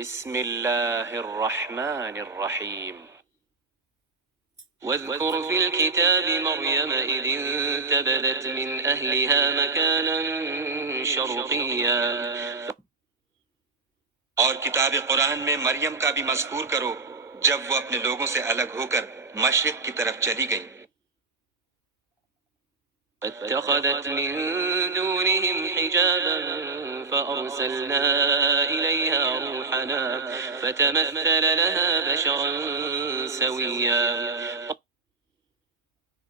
بسم الله الرحمن الرحيم واذكر في الكتاب مريم إذ انتبذت من أهلها مكانا شرقيا اور کتاب قرآن میں مریم کا بھی مذکور کرو جب وہ اپنے لوگوں سے الگ ہو کر مشرق کی طرف چلی گئیں۔ فاتخذت من دونهم حجابا فأرسلنا إليها روحنا فتمثل لها بشرا سويا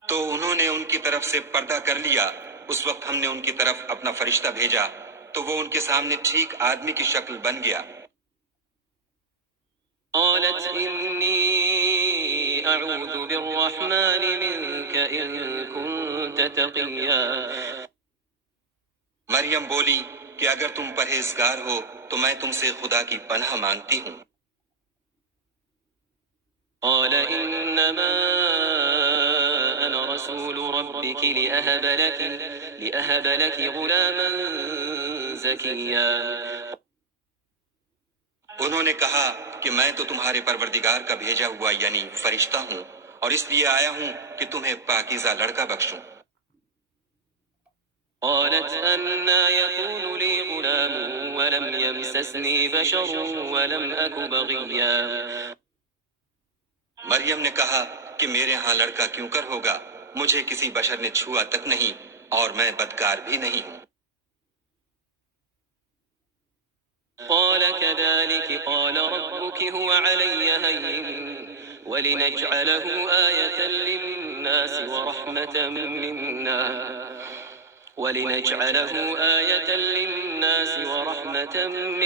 تو انہوں نے ان کی طرف سے پردہ کر لیا، اس وقت ہم نے ان کی طرف اپنا فرشتہ بھیجا تو وہ ان کے سامنے ٹھیک آدمی کی شکل بن گیا۔ قالت إني أعوذ بالرحمن منك إن كنت تقيا مریم بولی کہ اگر تم پرہیزگار ہو تو میں تم سے خدا کی پناہ مانگتی ہوں۔ قال إنما أنا رسول ربك لأهب لك غلاما زكيا انہوں نے کہا کہ میں تو تمہارے پروردگار کا بھیجا ہوا یعنی فرشتہ ہوں، اور اس لیے آیا ہوں کہ تمہیں پاکیزہ لڑکا بخشوں۔ قالت أنا يكون لي غلام ولم يمسسني بشر ولم أك بغيا مریم نے کہا کہ میرے ہاں لڑکا کیوں کر ہوگا، مجھے کسی بشر نے چھوا تک نہیں اور میں بدکار بھی نہیں ہوں۔ قال كذلك قال ربك هو علي هين ولنجعله آية للناس ورحمة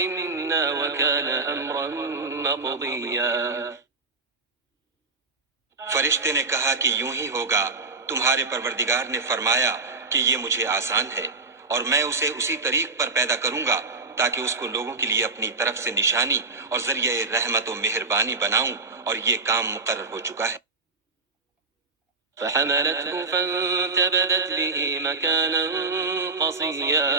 منا وكان أمرا مقضيا فرشتے نے کہا کہ یوں ہی ہوگا، تمہارے پروردگار نے فرمایا کہ یہ مجھے آسان ہے اور میں اسے اسی طریق پر پیدا کروں گا تاکہ اس کو لوگوں کے لیے اپنی طرف سے نشانی اور ذریعہ رحمت و مہربانی بناؤں، اور یہ کام مقرر ہو چکا ہے۔ فحملته فانتبذت به مكانا قصيا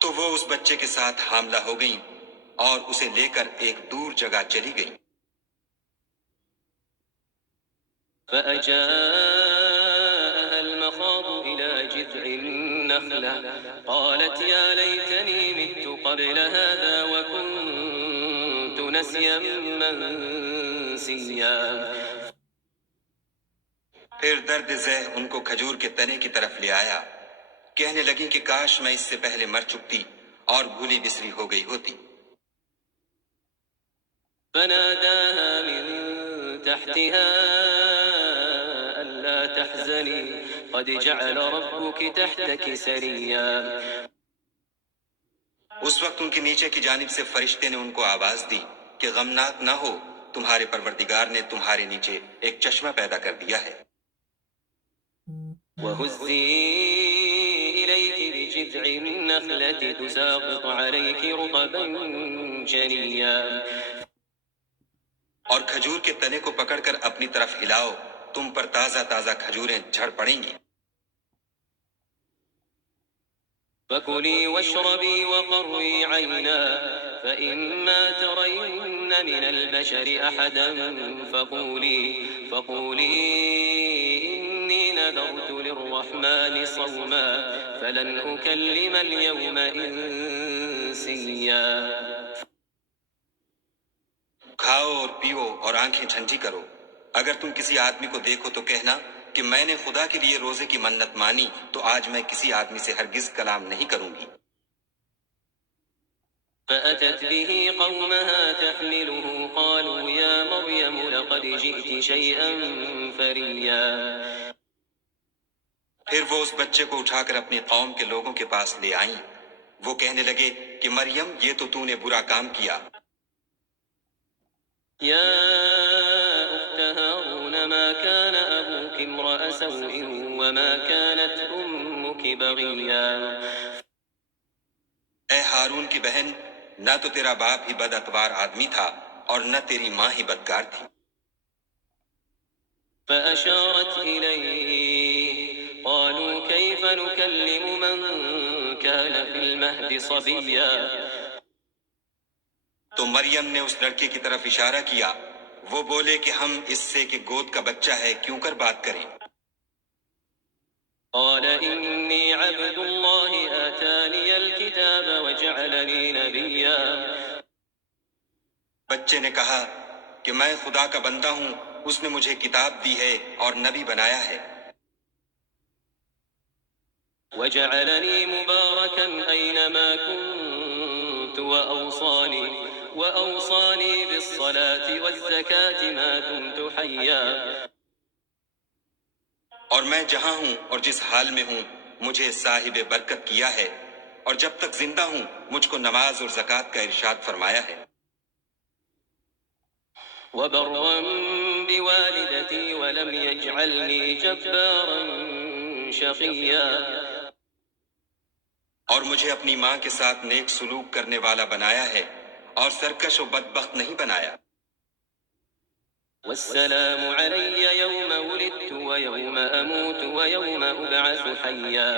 تو وہ اس بچے کے ساتھ حاملہ ہو گئیں اور اسے لے کر ایک دور جگہ چلی گئیں۔ فأجاءها المخاض إلى جذع النخلة قالت يا ليتني مت قبل هذا وكنت نسيا منسيا پھر درد ذہ ان کو کھجور کے تنے کی طرف لے آیا، کہنے لگیں کہ کاش میں اس سے پہلے مر چکتی اور بھولی بسری ہو گئی ہوتی۔ فناداها من تحتها ألا تحزني قد جعل ربك تحتك سريا اس وقت ان کے نیچے کی جانب سے فرشتے نے ان کو آواز دی کہ غمناک نہ ہو، تمہارے پروردگار نے تمہارے نیچے ایک چشمہ پیدا کر دیا ہے۔ وهزي إليك بجذع النخلة تساقط عليك رطبا جنيا اور کھجور کے تنے کو پکڑ کر اپنی طرف ہلاؤ، تم پر تازہ تازہ کھجوریں جھڑ پڑیں گی۔ فكلي واشربي وقري عينا فإما ترين من البشر أحدا فقولي إني نذرت للرحمن صوما فلن أكلم اليوم إنسيا کھاؤ اور پیو اور آنکھیں ٹھنڈی کرو، اگر تم کسی آدمی کو دیکھو تو کہنا کہ میں نے خدا کے لیے روزے کی منت مانی تو آج میں کسی آدمی سے ہرگز کلام نہیں کروں گی۔ فأتت به قومها تحمله قالوا يا مريم لقد جئت شيئا فريا پھر وہ اس بچے کو اٹھا کر اپنی قوم کے لوگوں کے پاس لے آئیں، وہ کہنے لگے کہ مریم یہ تو نے برا کام کیا۔ يا أخت هارون ما كان أبوك امرأ سوء وما كانت أمك بغيا اے ہارون کی بہن، نہ تو تیرا باپ ہی بد اتوار آدمی تھا اور نہ تیری ماں ہی بدکار تھی۔ فأشارت إليه قالوا كيف نكلم من كان في المهد صبيا تو مریم نے اس لڑکے کی طرف اشارہ کیا. وہ بولے کہ ہم اس سے کہ گود کا بچہ ہے کیوں کر بات کریں. قال إني عبد الله آتاني الكتاب وجعلني نبيا. بچے نے کہا کہ میں خدا کا بندہ ہوں، اس نے مجھے کتاب دی ہے اور نبی بنایا ہے. وجعلني مباركا أينما كنت وأوصاني بالصلاة والزكاة ما دمت حيا. اور میں جہاں ہوں اور جس حال میں ہوں مجھے صاحب برکت کیا ہے، اور جب تک زندہ ہوں مجھ کو نماز اور زکوٰۃ کا ارشاد فرمایا ہے. وبرا بوالدتي ولم يجعلني جبارا شقيا. اور مجھے اپنی ماں کے ساتھ نیک سلوک کرنے والا بنایا ہے اور سرکش و بدبخت نہیں بنایا. والسلام علي يوم ولدت ويوم أموت ويوم أبعث حيا.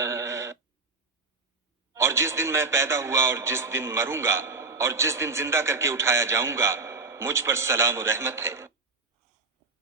اور جس دن میں پیدا ہوا اور جس دن مروں گا اور جس دن زندہ کر کے اٹھایا جاؤں گا، مجھ پر سلام و رحمت ہے.